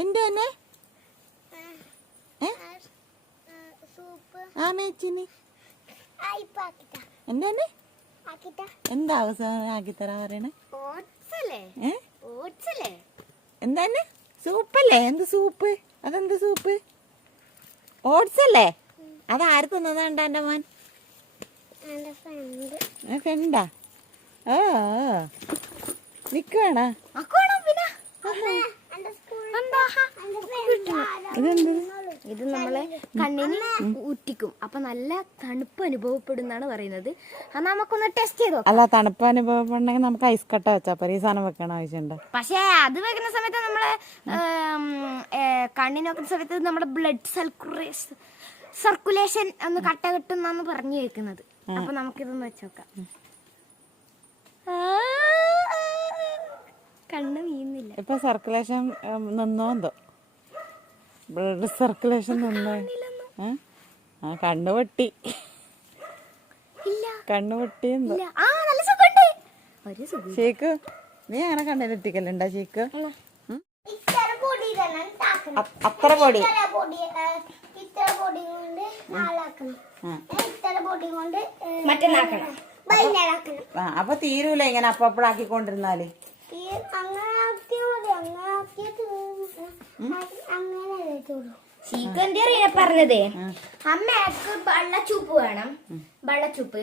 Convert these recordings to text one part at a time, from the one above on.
എന്റെ തന്നെ? ആ മേച്ചിന്. എന്റെ തന്നെ? എന്താ അവസാനം ആക്കിത്തറ പറയണേ? എന്താണ്? സൂപ്പല്ലേ? എന്ത് സൂപ്പ്? അതെന്ത് സൂപ്പ്? ഓട്സ് അല്ലേ അത് ആര് തിന്നതാണ്ട എന്റെ മോൻ? ഫ്രണ്ടാ ഓ നിക്കുവാണോ പിന്നെ? ഇത് നമ്മളെ കണ്ണിന് ഊറ്റിക്കും. അപ്പൊ നല്ല തണുപ്പ് അനുഭവപ്പെടുന്നാണ് പറയുന്നത്. അത് നമുക്കൊന്ന് ടെസ്റ്റ് ചെയ്തോ അല്ല തണുപ്പ് അനുഭവപ്പെടണമെങ്കിൽ നമുക്ക് ഐസ് കട്ട വെച്ചാ ഈ സാധനം വെക്കണ ആവശ്യമുണ്ട്. പക്ഷേ അത് വെക്കുന്ന സമയത്ത് നമ്മളെ കണ്ണിന് വെക്കുന്ന സമയത്ത് നമ്മുടെ ബ്ലഡ് സർക്കുലേഷൻ സർക്കുലേഷൻ ഒന്ന് കട്ട കിട്ടുന്നാന്ന് പറഞ്ഞു കേൾക്കുന്നത്. അപ്പൊ നമുക്കിതൊന്ന് വെച്ചോക്കാം ആ, കണ്ണ് വീഴുന്നില്ല ഇപ്പൊ സർക്കുലേഷൻ നിന്നോ എന്തോ? ബ്ലഡ് സർക്കുലേഷൻ നിന്നോ? ആ കണ്ണു പൊട്ടി. ഇല്ല. കണ്ണു പൊട്ടി എന്തോ? ഇല്ല. ആ നല്ല സുഖമുണ്ട്. ഒരു സുഖം ഷീക്ക് നീ അങ്ങനെ ഷീക്ക്? പൊടി തന്നെ ഉണ്ടാക്കണം അത്ര പൊടി? ഇത്ര പൊടി കൊണ്ട് നാളാക്കണം. ഇത്ര പൊടി കൊണ്ട് മറ്റന്നാക്കണം. അപ്പൊ തീരൂല ഇങ്ങനെ അപ്പൊ അറിയാ പറഞ്ഞത്. അമ്മയ്ക്ക് വെള്ളച്ചൂപ്പ് വേണം. വെള്ളച്ചൂപ്പ്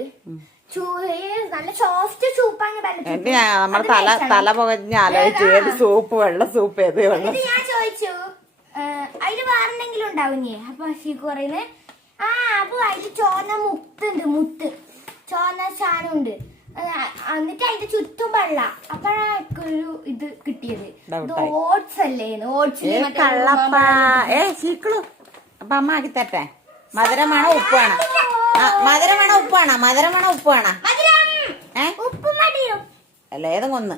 നല്ല സോഫ്റ്റ് നമ്മുടെ തല തല പുകഞ്ഞ് ആലോചിച്ചു ഏത്? സൂപ്പ് വെള്ള സൂപ്പ് ഏത് വെള്ളം ഞാൻ ചോദിച്ചു അതിൽ വേറെന്തെങ്കിലും ഉണ്ടാവുന്നേ? അപ്പൊ ഷീക്ക് പറയുന്നത് ആ അപ്പൊ അതിൽ ചോന്ന മുത്തുണ്ട് മുത്ത്. ചോന്ന ചാനുണ്ട് എന്നിട്ട് അതിന്റെ ചുറ്റും വെള്ള. അപ്പോഴൊരു ഇത് കിട്ടിയത്. ഓട്സ് അല്ലേ? ഓട്സ് ഏ കള്ളപ്പ. ഏ ചീക്കളു അപ്പൊ അമ്മ ആക്കി തട്ടെ മധുരം വേണോ ഉപ്പ് വേണം? മധുരം വേണോ ഉപ്പ് വേണോ? മധുരം വേണോ ഉപ്പ് വേണോ? ഏ? ഉപ്പ് അല്ല ഏതെങ്കിലും ഒന്ന്